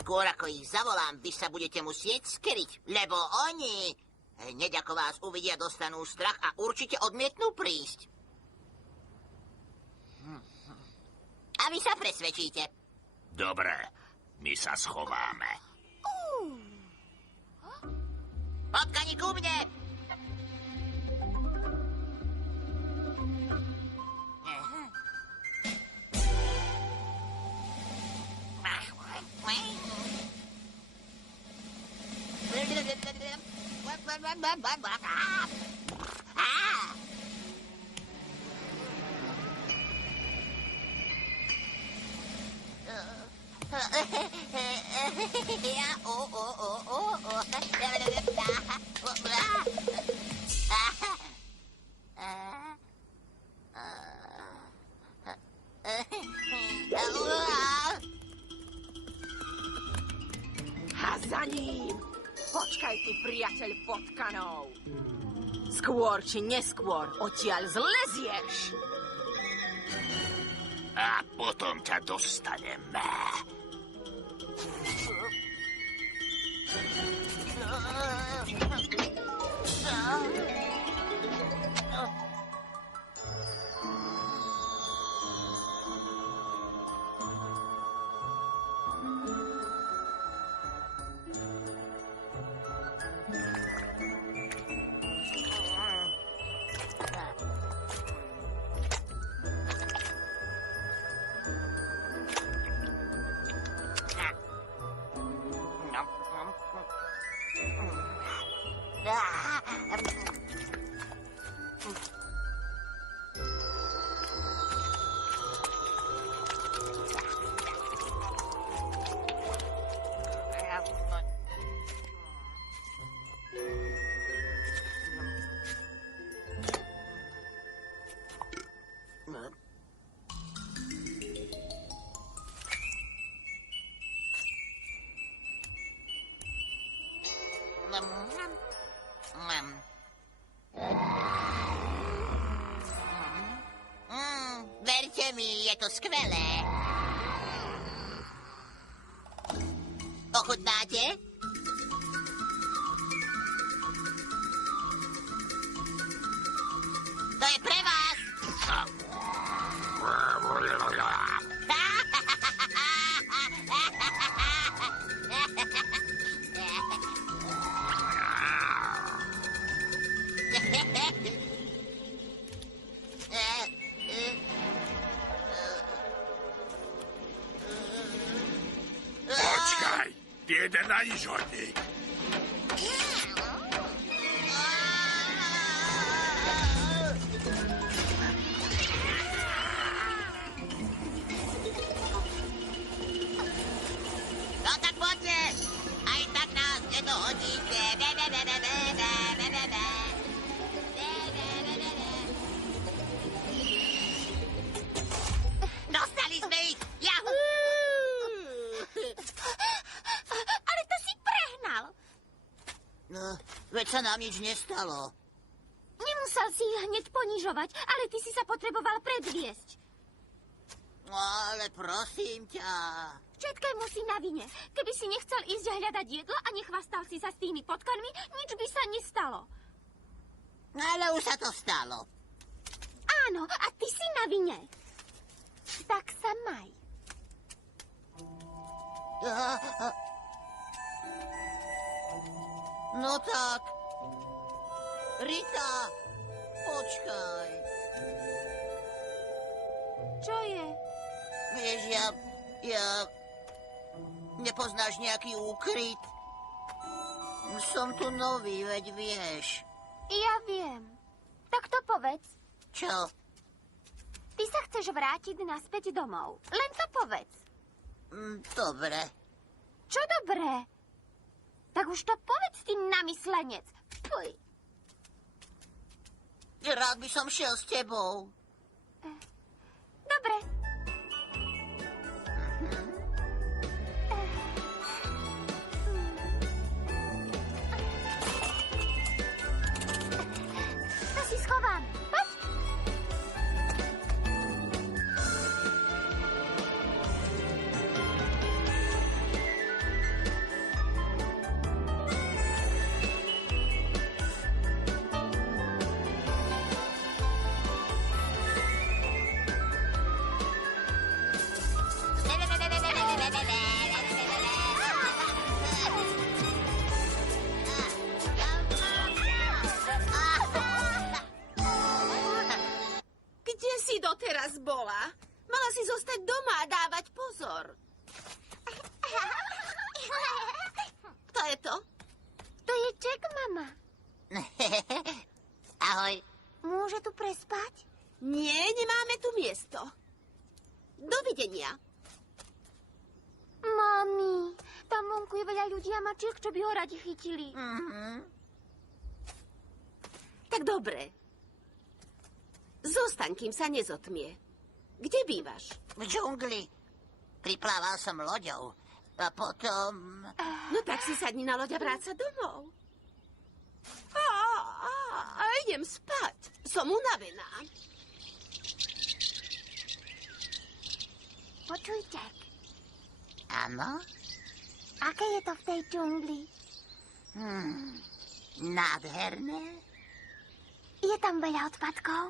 Skôr ako ich zavolám, vy sa budete musieť skryť, lebo oni, hneď ako vás uvidia, dostanú strach a určite odmietnú prísť. A vy sa presvedčíte. Dobre, my sa schováme. Potkani ku mne! A za ním! Počkaj ty, priateľ potkanov! Skôr či neskôr odtiaľ zlezieš! A potom ťa dostaneme. Verte mi, je to skvelé. Ochutnáte? To je pre vás. Počkaj, jeden na nič hodí. No tak poďte. Aj tak nás nedohodíte. Dostali sme ich. Jahu! Ale to si prehnal. No, veď sa nám nič nestalo. Nemusel si ich hneď ponižovať, ale ty si sa potreboval predviesť. No, ale prosím ťa. Všetko je musí na vine. Keby si nechcel ísť hľadať jedlo a nechvastal si sa s tými potkanmi, nič by sa nestalo. No, ale už sa to stalo. Áno, a ty si na vine. Tak sa maj. No tak. Rita, počkaj. Čo je? Vieš, ja... Nepoznáš nejaký úkryt? Som tu nový, veď vieš. Ja viem. Tak to povedz. Čo? Ty sa chceš vrátiť naspäť domov. Len to povedz. Dobre. Čo dobré? Tak už to povedz, ty namyslenec. Fuj. Rád by som šiel s tebou. Dobre. To si schovám. Poď. si doteraz bola? Mala si zostať doma a dávať pozor. Kto je to? To je Jack, mama. Ahoj. Môže tu prespať? Nie, nemáme tu miesto. Dovidenia. Mami, tam vonku je veľa ľudí a mačiek, čo by ho radi chytili. Tak dobre. Zostaň, kým sa nezotmie. Kde bývaš? V džungli. Priplával som loďou. A potom... No tak si sadni na loď a vráť sa domov. A idem spať. Som unavená. Počuj, Jack, Áno? aké je to v tej džungli? Nádherné? Je tam veľa odpadkov?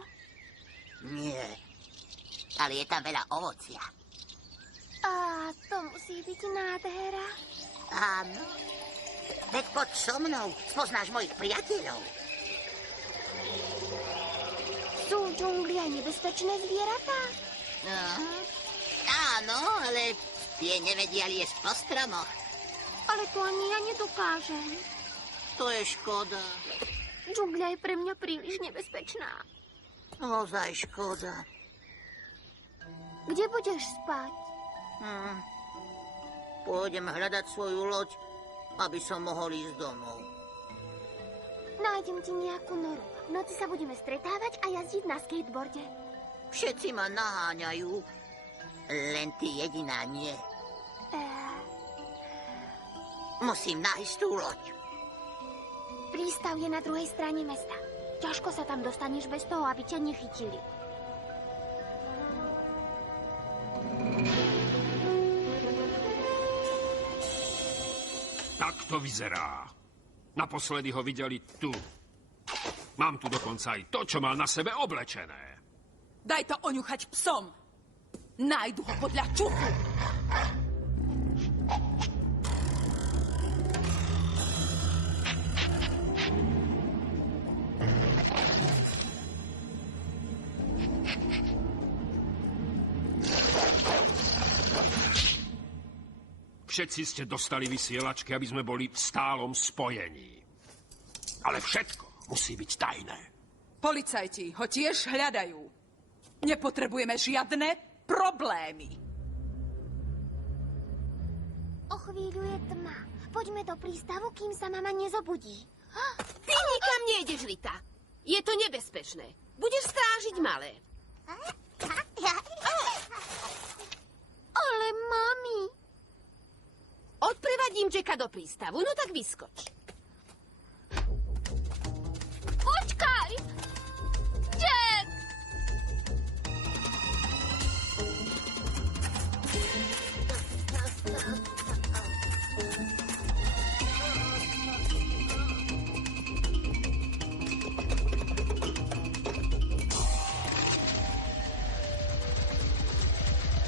Nie. Ale je tam veľa ovocia. A to musí byť nádhera. Áno. Veď poď so mnou. Spoznáš mojich priateľov. Sú v džungli aj nebezpečné zvieratá? Áno, ale tie nevedia liesť po stromoch. Ale to ani ja nedokážem. To je škoda. Džungľa je pre mňa príliš nebezpečná. Ozaj škoda. Kde budeš spať? Pôjdem hľadať svoju loď, aby som mohol ísť domov. Nájdem ti nejakú noru. V noci sa budeme stretávať a jazdiť na skateboarde. Všetci ma naháňajú. Len ty jediná nie. Musím nájsť tú loď. Prístav je na druhej strane mesta. Ťažko sa tam dostaneš bez toho, aby ťa nechytili. Tak to vyzerá. Naposledy ho videli tu. Mám tu dokonca aj to, čo mal na sebe oblečené. Daj to oňuchať psom. Nájdu ho podľa čuchu. Všetci ste dostali vysielačky, aby sme boli v stálom spojení. Ale všetko musí byť tajné. Policajti ho tiež hľadajú. Nepotrebujeme žiadne problémy. O chvíľu je tma. Poďme do prístavu, kým sa mama nezobudí. Ty nikam nejdeš, Rita. Je to nebezpečné. Budeš strážiť malé. Ale mami... Odprevadím Jacka do prístavu, no tak vyskoč. Počkaj! Jack!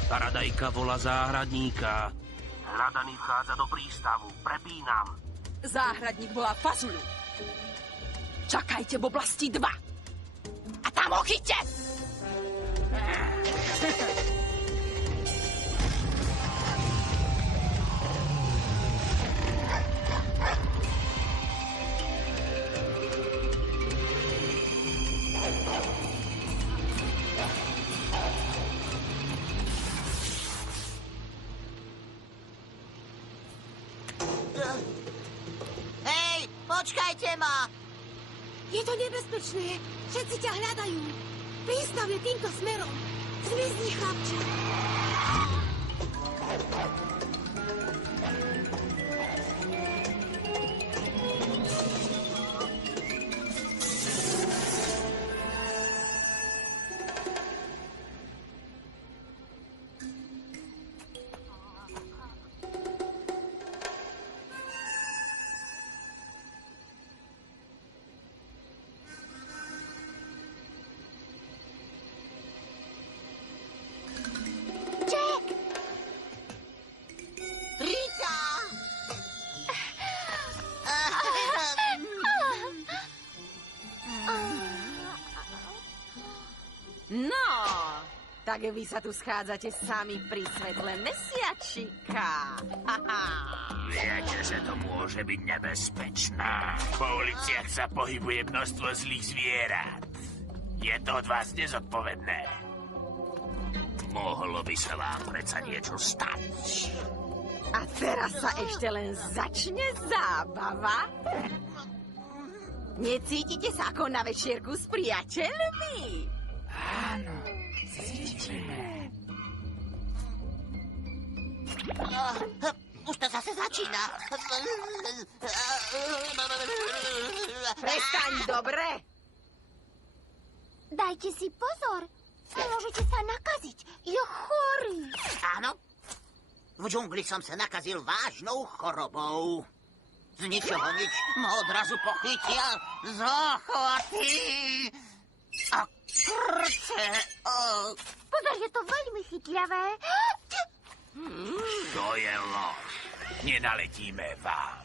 Paradajka volá záhradníka. Hľadaný vchádza do prístavu. Prepínam. Záhradník volá Fazuľu. Čakajte v oblasti 2. A tam ho chyťte! Hej, počkajte ma! Je to nebezpečné. Všetci ťa hľadajú. Prístav je týmto smerom. Zmizni, chlapče. Jack! Rita! No, Tak vy sa tu schádzate sami pri svetle mesiačika. Viete, že to môže byť nebezpečné. Po uliciach sa pohybuje množstvo zlých zvierat. Je to od vás nezodpovedné. Mohlo by sa vám predsa niečo stať. A teraz sa ešte len začne zábava. Necítite sa ako na večierku s priateľmi? Áno, cítime. Už to zase začína. Prestaň, dobre? Dajte si pozor. Môžete sa nakaziť. Je chorý. Áno. V džungli som sa nakazil vážnou chorobou. Z ničoho nič ma odrazu pochytia záchvaty a krče. Pozor, je to veľmi chytľavé. To je lož. Nenaletíme vám.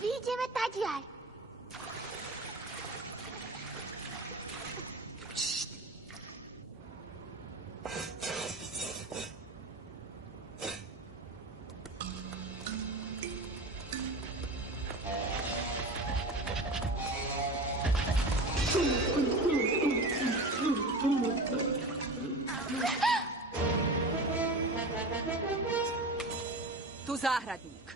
Vyjdeme tadiaľ. Tu záhradník.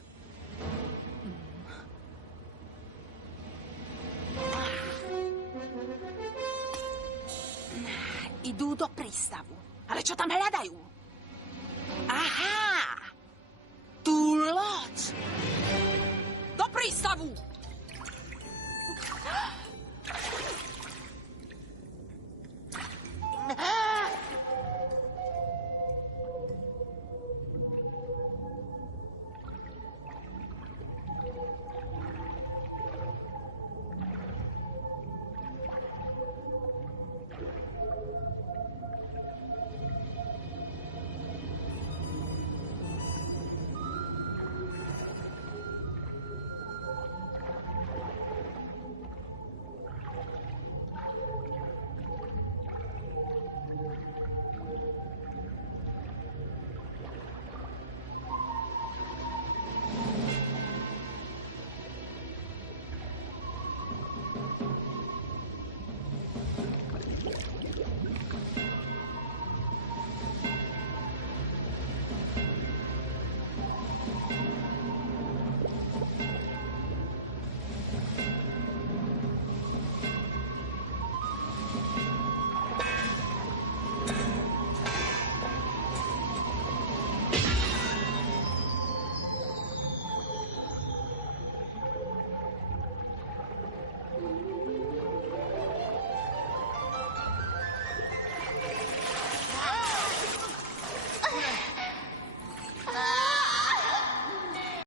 Idú do prístavu. Ale čo tam hľadajú? Aha! Tú loď! Do prístavu!